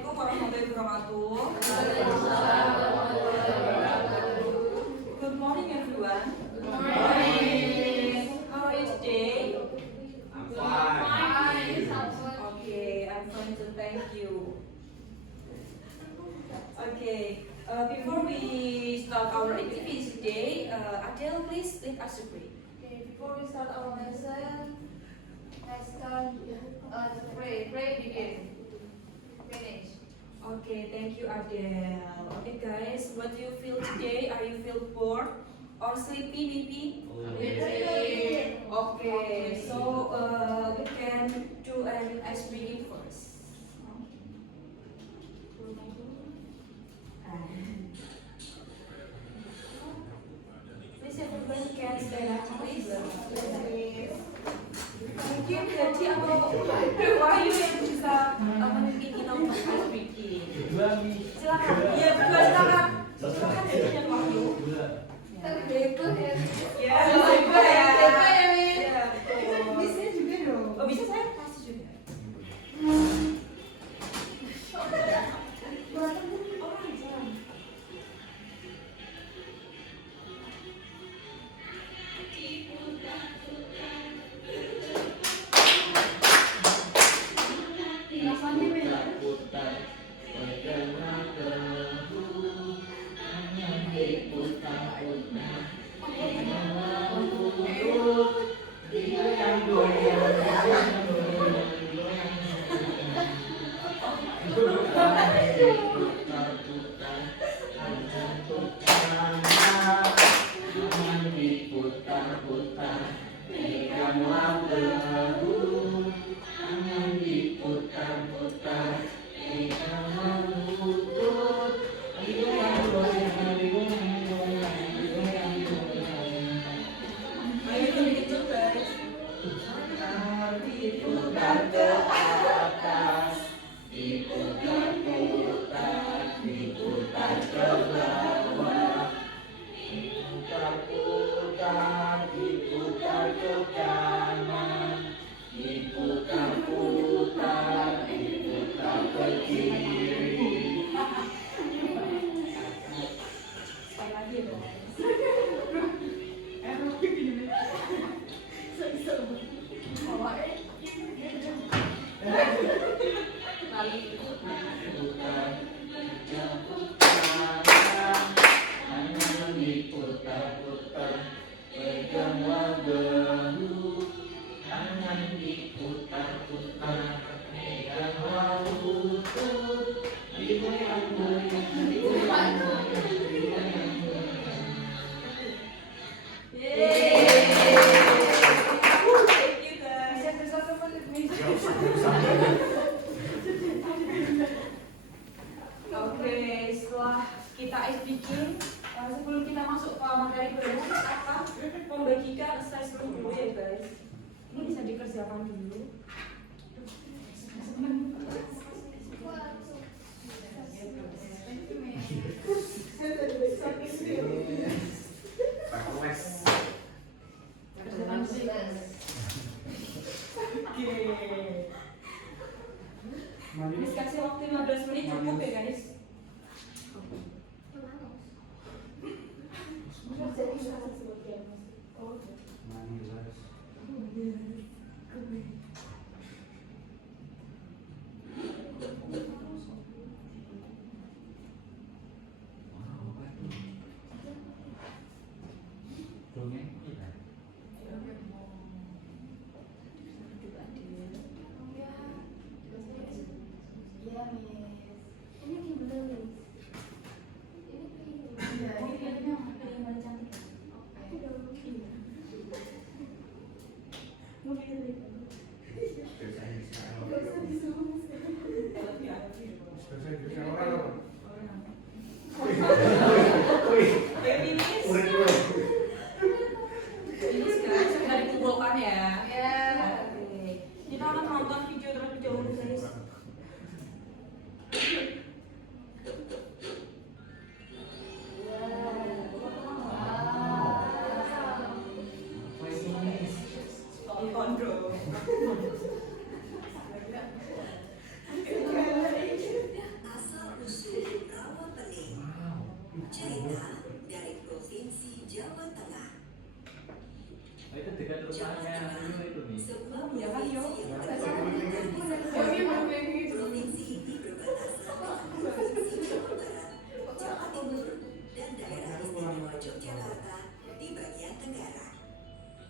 Assalamualaikum warahmatullahi wabarakatuh. Good morning everyone. Good morning. How are you today? I'm fine. Okay, I'm fine too. Thank you. Okay, before we start our activities today, Adele, please lead us to pray. Okay, before we start our lesson, let's start to pray. Pray begin. Finish. Okay, thank you, Adele. Okay, guys, what do you feel today? Are you feel bored or sleepy, maybe? Okay, so we can do an ice reading first. Please everybody can stand up, please. Mungkin jadi Wahyu yang bisa memimpin untuk ice reading. Silakan. Iya, berdua silakan. Silakan dengan Wahyu. Ya, juga ya. Ya, betul. Bisa juga dong. Oh, bisa saya pasti juga. Oke, setelah kita ice breaking, sebelum kita masuk ke materi belajar apa membagikan assessment dulu ya guys. Ini bisa dikerjakan dulu. Ini kasih waktu 15 menit cukup ya guys. Ini sekarang sudah dikumpulkan ya. Oke. Kita akan menonton video terlebih dahulu guys. Tonton bro. Itu dekat rumahnya dulu itu nih. Oh, iya kan, Yo? Kami mau kayak gitu. Provinsi ini berbatasan dengan Provinsi Jawa Barat, Jawa Timur, dan Daerah Istimewa Yogyakarta di bagian tenggara.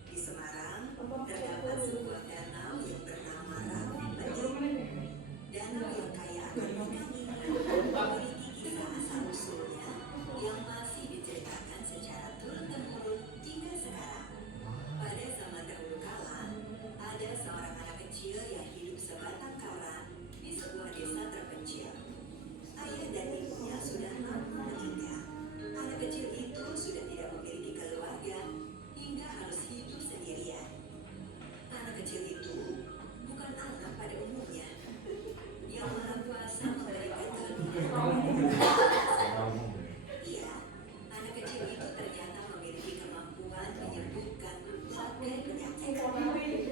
Di Semarang, terdapat sebuah danau yang bernama Rapi Petik. Danau yang kaya akan ikan ini memiliki kisah asal-usulnya yang masih diceritakan secara turun-temurun hingga sekarang. Pada zaman dahulu kala, ada seorang anak kecil yang hidup sebatang kara di sebuah desa terpencil. Ayah dan ibunya sudah lama meninggal. Anak kecil itu sudah tidak memiliki keluarga hingga harus hidup sendirian. Anak kecil itu bukan anak pada umumnya. Yang Maha Kuasa memberikan Iya, anak kecil itu ternyata memiliki kemampuan menyembuhkan berbagai penyakit.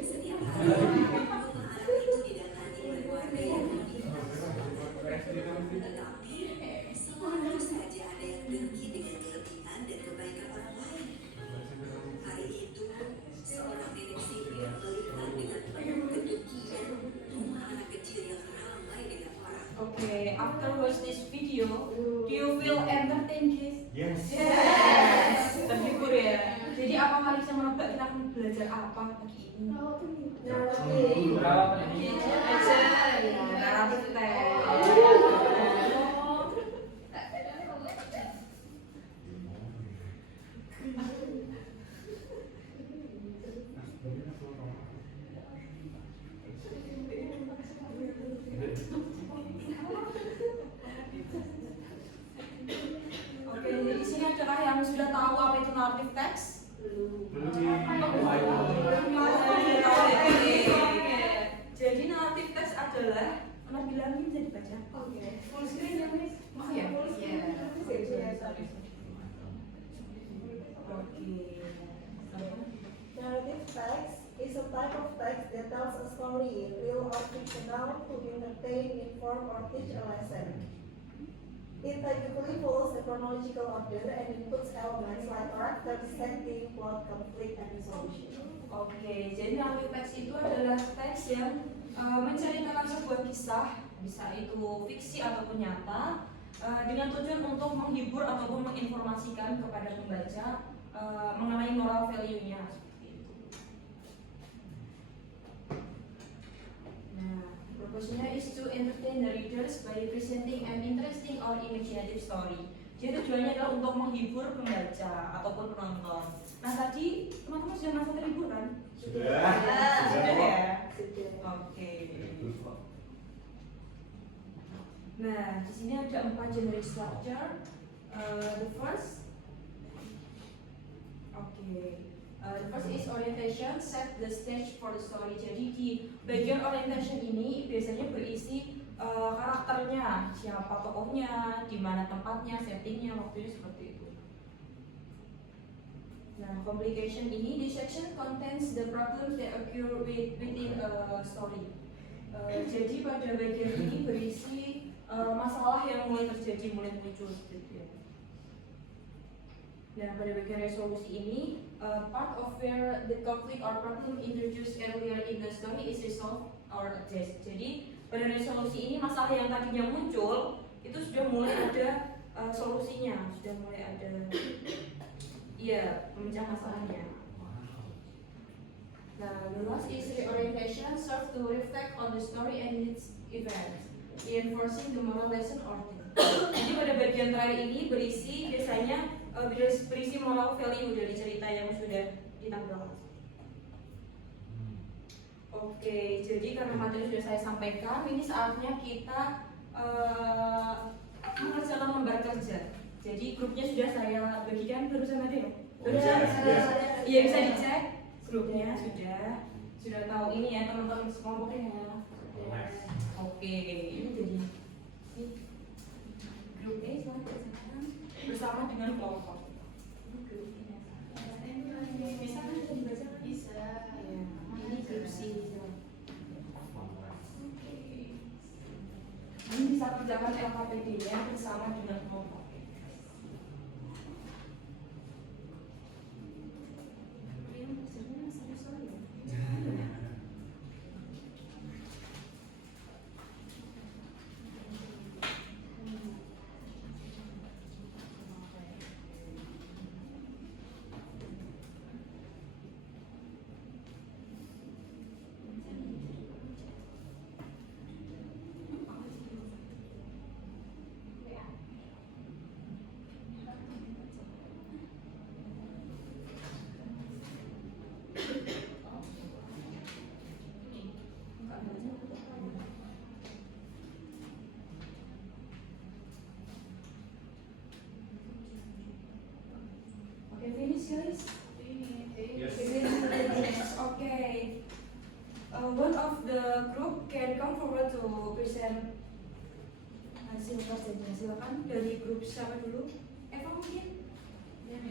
Setiap hari, rumah anak itu didatangi oleh warga yang meminta tetapi selalu saja ada yang dengki dengan kelebihan dan kebaikan orang lain. Hari itu, seorang nenek sipir melihat dengan penuh kedengkian rumah anak kecil yang ramai dengan orang. Okay, after watch this video, do you feel entertained, guys? Yes. Yes. Terhibur ya. Jadi apa kali kita menebak kita akan belajar apa pagi ini? Berapa menit? Naratif teks. Oke, di sini adakah yang sudah tahu apa itu naratif teks? Jadi naratif teks adalah pernah bilangin bisa dibaca. Oke. Full screen ya, Miss? Oh ya, Full screen. iya. Oke. Narrative text is a type of text that tells a story, real or fictional, to entertain, inform, or teach a lesson. It typically follows a chronological order and includes elements like character, setting, plot, conflict, and resolution. Oke, jadi naratif teks itu adalah teks yang menceritakan sebuah kisah, bisa itu fiksi ataupun nyata, dengan tujuan untuk menghibur ataupun menginformasikan kepada pembaca mengenai moral value-nya seperti itu. Nah, purpose-nya is to entertain the readers by presenting an interesting or imaginative story. Jadi tujuannya adalah untuk menghibur pembaca ataupun penonton. Nah tadi teman-teman sudah merasa terhibur kan? Sudah. Sudah ya? Sudah. Oke. Nah di sini ada 4 generic structure. The first is orientation, set the stage for the story. Jadi di bagian orientation ini biasanya berisi karakternya, siapa tokohnya, di mana tempatnya, settingnya, waktunya seperti itu. Nah, complication ini, this section contains the problems that occur within a story. Jadi pada bagian ini berisi masalah yang mulai terjadi, mulai muncul gitu ya. Nah, pada bagian resolusi ini, part of where the conflict or problem introduced earlier in the story is resolved or addressed. Jadi pada resolusi ini masalah yang tadinya muncul itu sudah mulai ada solusinya, sudah mulai ada pemecah masalahnya. Nah, the last is reorientation, serve to reflect on the story and its events, reinforcing the moral lesson or theme. Jadi pada bagian terakhir ini berisi biasanya berisi moral value dari cerita yang sudah ditampilkan. Oke, jadi karena materi sudah saya sampaikan, ini saatnya kita mengerjakan lembar kerja. Jadi grupnya sudah saya bagikan, barusan ada ya? Iya, bisa dicek grupnya sudah tahu ini ya teman-teman sekelompoknya ya. Oke, ini jadi ini grup A sekarang bersama dengan kelompok. Ini grup A. Bisa kan bisa dibaca? Bisa. Ya, ini grup C. Ini bisa kerjakan LKPD-nya bersama dengan kelompok. one of the group can come forward to present hasil presentasi. Silakan dari grup siapa dulu? Eva mungkin? Oke.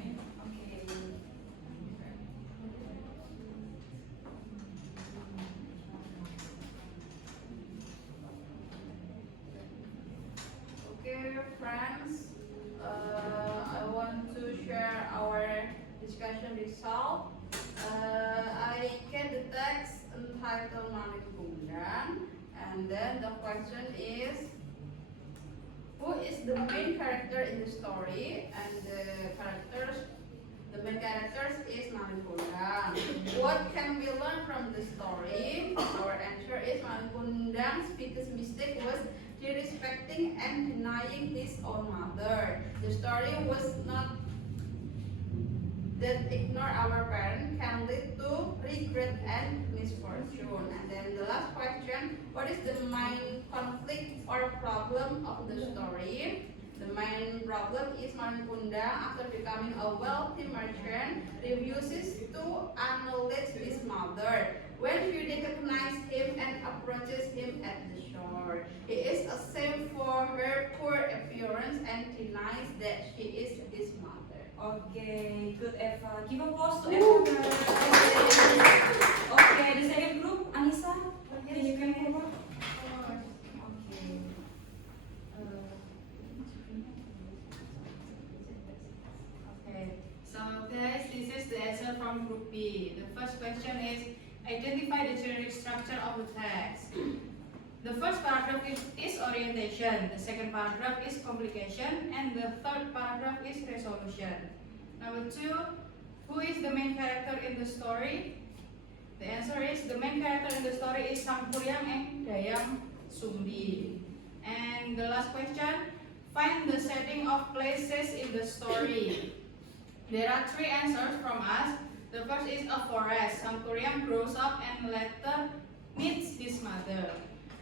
Okay, friends, I want to share our discussion result. I get the text entitled Manik Gundang, and then the question is, who is the main character in the story? And the main characters is Manik Gundang. What can we learn from the story? Our answer is Manik Gundang's biggest mistake was disrespecting and denying his own mother. The story was not that ignore our parents can lead to regret and misfortune. And then the last question, what is the main conflict or problem of the story? The main problem is Manik Gundang, after becoming a wealthy merchant, refuses to acknowledge his mother. When she recognizes him and approaches him at the shore, he is ashamed for her poor appearance and denies that she is his mother. Okay, good Eva. Give applause to Eva. Okay, the second group, Anissa, can you come forward? Okay. Okay, so guys, this is the answer from group B. The first question is identify the generic structure of the text. The first paragraph is orientation, the second paragraph is complication, and the third paragraph is resolution. Number 2, who is the main character in the story? The answer is the main character in the story is Sangkuriang and Dayang Sumbi. And the last question, find the setting of places in the story. There are 3 answers from us. The first is a forest. Sangkuriang grows up and later meets his mother.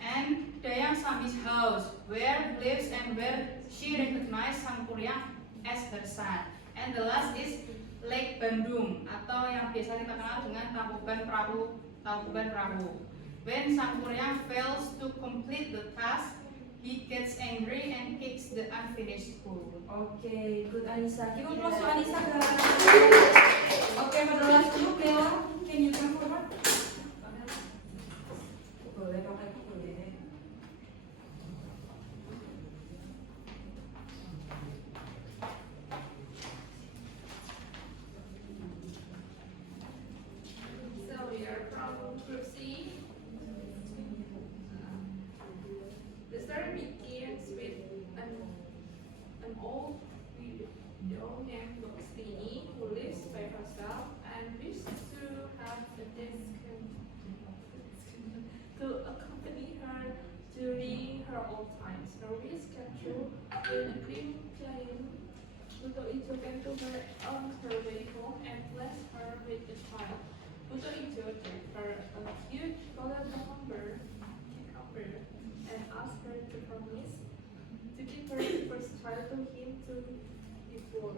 And Dayang Sambi's house, where lives and where she recognized Sangkuriang as her son. And the last is Lake Bandung, atau yang biasa kita kenal dengan Tangkuban Perahu. When Sangkuriang fails to complete the task, he gets angry and kicks the unfinished food. Okay, good Anissa. Give applause to Anissa, guys. Okay, for the last group, Bella, can you come forward? Boleh, pakai boleh. So we are from group C. The story begins with an old widow named Luxini who lives by herself and wishes to have a desk to accompany her during her old times. Her wish came true when a green giant Buto Ijo came to her on her way home and blessed her with a child. Buto Ijo gave her a huge golden cucumber and asked her to promise to give her first child to him to before.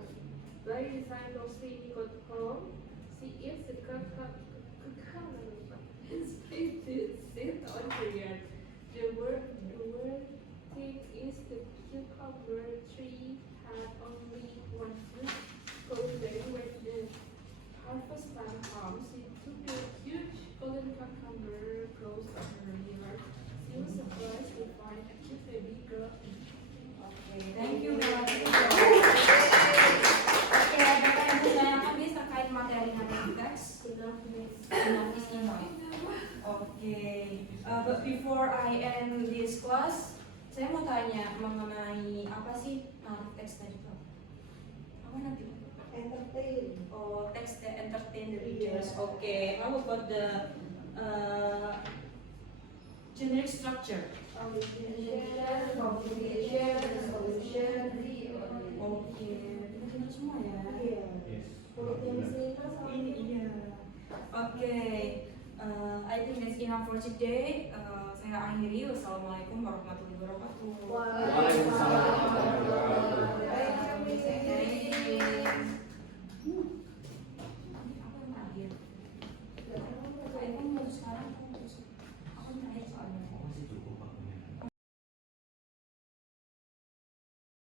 By the time Roslini got home, she eats the cucumber and split it on her yard. The word thing is the cucumber tree had only one fruit. So then when the harvest time comes, she took a huge golden cucumber close to her yard. She was surprised to find a cute baby girl. Okay, thank you, Bella. Oke, Bapak Ibu saya habis terkait materi hari teks. Enough is enough. Okay, but before I end this class, saya mau tanya mengenai apa sih arti teks tadi tuh? Apa nanti? Entertain. Oh, text that entertain the readers. Okay, how about the generic structure? Orientation, complication, resolution. Okay, benar semua ya. Iya. Yes. Kurikulum Sina sama Iya. Okay, I think that's enough for today. Saya akhiri. Wassalamualaikum warahmatullahi wabarakatuh. Waalaikumsalam warahmatullahi wabarakatuh. Thank you. Apa yang terakhir? Saya pun baru sekarang.